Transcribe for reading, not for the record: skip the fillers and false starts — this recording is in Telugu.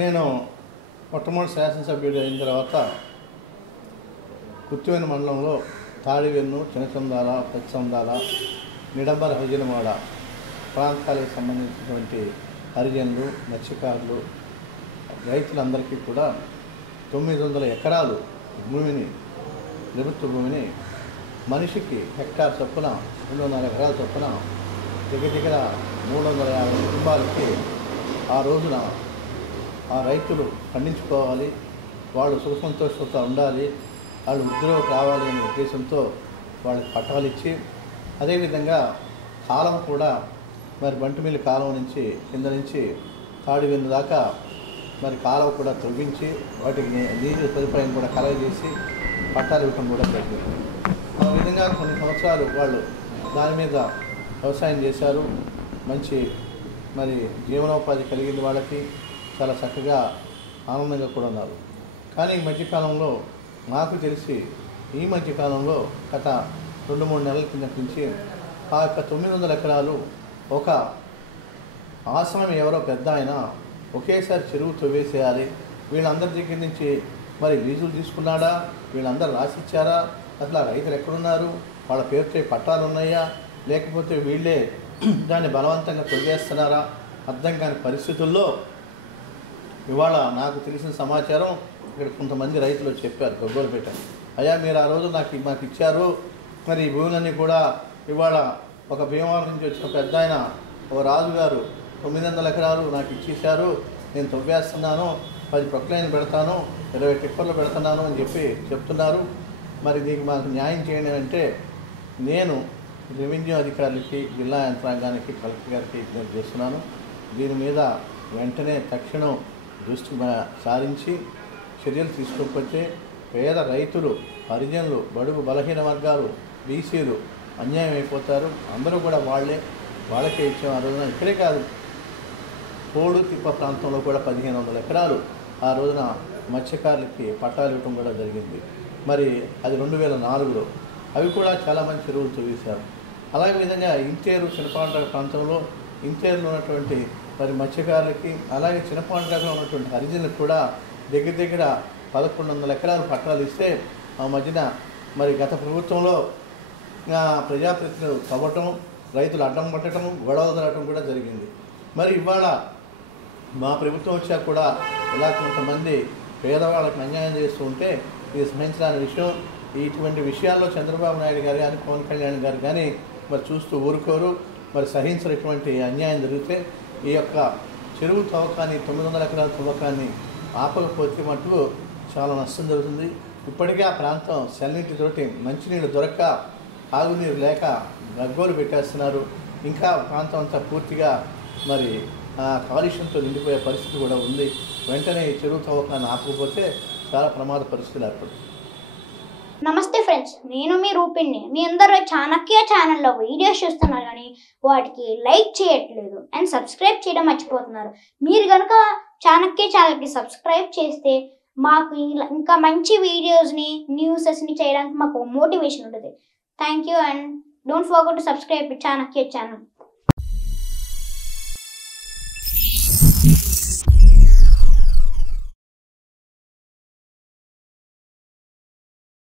నేను మొట్టమొదటి శాసనసభ్యుడు అయిన తర్వాత కుత్తివేని మండలంలో తాడివెన్ను, చినచందాల, పెచ్చందాల, నిడంబర హరిజనవాడ ప్రాంతాలకు సంబంధించినటువంటి హరిజనులు, మత్స్యకారులు, రైతులందరికీ కూడా 900 ఎకరాలు భూమిని, ప్రభుత్వ భూమిని మనిషికి హెక్టార్ చొప్పున 200 ఎకరాల చొప్పున దగ్గర 350 కుటుంబాలకి ఆ రోజున ఆ రైతులు పండించుకోవాలి, వాళ్ళు సుఖ సంతోషంతో ఉండాలి, వాళ్ళు ఉద్యోగం రావాలి అనే ఉద్దేశంతో వాళ్ళకి పట్టాలు ఇచ్చి, అదేవిధంగా కాలం కూడా మరి బంటిమిల్లి కాలం నుంచి కింద నుంచి తాడివెన్ను దాకా మరి కాలువ కూడా తవ్వించి వాటికి నీరు సదుపాయం కూడా కలగజేసి పట్టాలు ఇవ్వడం కూడా జరిగింది. ఆ విధంగా కొన్ని సంవత్సరాలు వాళ్ళు దాని మీద వ్యవసాయం చేశారు. మంచి మరి జీవనోపాధి కలిగింది, వాళ్ళకి చాలా చక్కగా ఆనందంగా కూడా ఉన్నారు. కానీ ఈ మధ్యకాలంలో నాకు తెలిసి ఈ మధ్యకాలంలో గత 2-3 నెలల కింద నుంచి ఆ యొక్క 900 ఎకరాలు ఒక ఆశ్రమం ఎవరో పెద్ద ఆయన ఒకేసారి చెరువు తవ్వేసేయాలి, వీళ్ళందరి దగ్గర నుంచి మరి లీజులు తీసుకున్నాడా, వీళ్ళందరూ రాసిచ్చారా, అసలు ఆ రైతులు ఎక్కడున్నారు, వాళ్ళ పేరుతో పట్టాలు ఉన్నాయా, లేకపోతే వీళ్ళే దాన్ని బలవంతంగా తొలగేస్తున్నారా అర్థం కాని పరిస్థితుల్లో ఇవాళ నాకు తెలిసిన సమాచారం ఇక్కడ కొంతమంది రైతులు చెప్పారు, గొగ్గోలు పెట్టారు, అయ్యా మీరు ఆ రోజు మాకు ఇచ్చారు, మరి ఈ భూములన్నీ కూడా ఇవాళ ఒక భీమవరం నుంచి వచ్చిన పెద్ద ఆయన ఒక రాజుగారు 900 ఎకరాలు నాకు ఇచ్చేశారు, నేను తవ్వేస్తున్నాను, 10 ప్రొక్లైన్ పెడతాను, 20 టిప్పర్లు పెడుతున్నాను అని చెప్తున్నారు, మరి దీనికి మాకు న్యాయం చేయండి అంటే నేను రెవెన్యూ అధికారులకి, జిల్లా యంత్రాంగానికి, కలెక్టర్ గారికి విజ్ఞప్తి చేస్తున్నాను. దీని మీద వెంటనే తక్షణం దృష్టి సారించి చర్యలు తీసుకోకపోతే పేద రైతులు, హరిజనులు, బడుగు బలహీన వర్గాలు, బీసీలు అన్యాయం అయిపోతారు. అందరూ కూడా వాళ్ళకే ఇచ్చాం. ఆ రోజున ఇక్కడే కాదు, కోడు తిప్ప ప్రాంతంలో కూడా 1500 ఎకరాలు ఆ రోజున మత్స్యకారులకి పట్టాలు ఇవ్వడం కూడా జరిగింది. మరి అది 2004లో అవి కూడా చాలామంది చెరువులు తవ్వేశారు. అలాగే విధంగా ఇంతేరు, చిన్నపాండ్ర ప్రాంతంలో ఇంతేరులో ఉన్నటువంటి మరి మత్స్యకారులకి, అలాగే చిన్నపాండ్రలో ఉన్నటువంటి హరిజనులకు కూడా దగ్గర 1100 ఎకరాలు పట్టాలు ఇస్తే ఆ మధ్యన మరి గత ప్రభుత్వంలో ప్రజాప్రతినిధులు తవ్వటం, రైతులు అడ్డం పట్టడం, గొడవలు జరగటం కూడా జరిగింది. మరి ఇవాళ మా ప్రభుత్వం వచ్చాక కూడా ఇలా కొంతమంది పేదవాళ్ళకి అన్యాయం చేస్తూ ఉంటే ఇది సహించడానికి విషయం. ఇటువంటి విషయాల్లో చంద్రబాబు నాయుడు గారు కానీ, పవన్ కళ్యాణ్ గారు కానీ మరి చూస్తూ ఊరుకోరు. మరి సహించినటువంటి అన్యాయం జరిగితే ఈ యొక్క చెరువు తవ్వకాన్ని, 900 ఎకరాల తవ్వకాన్ని ఆపకపోతే మటుకు చాలా నష్టం జరుగుతుంది. ఇప్పటికే ఆ ప్రాంతం చల్లనీటితోటి మంచినీళ్ళు దొరక్క, తాగునీరు లేక గగ్గోలు పెట్టేస్తున్నారు. ఇంకా ప్రాంతం అంతా పూర్తిగా మరి కాలుష్యంతో నిండిపోయే పరిస్థితి కూడా ఉంది. వెంటనే ఈ చెరువు తవ్వకాన్ని ఆపకపోతే చాలా ప్రమాద పరిస్థితులు ఏర్పడుతుంది. నమస్తే ఫ్రెండ్స్, నేను మీ రూపిణి. మీ అందరూ చాణక్య ఛానల్లో వీడియోస్ చూస్తున్నారు కానీ వాటికి లైక్ చేయట్లేదు అండ్ సబ్స్క్రైబ్ చేయడం మర్చిపోతున్నారు. మీరు కనుక చాణక్య ఛానల్కి సబ్స్క్రైబ్ చేస్తే మాకు ఇంకా మంచి వీడియోస్ని, న్యూసెస్ని చేయడానికి మాకు మోటివేషన్ ఉంటుంది. Thank you and don't forget to subscribe Chanakya channel.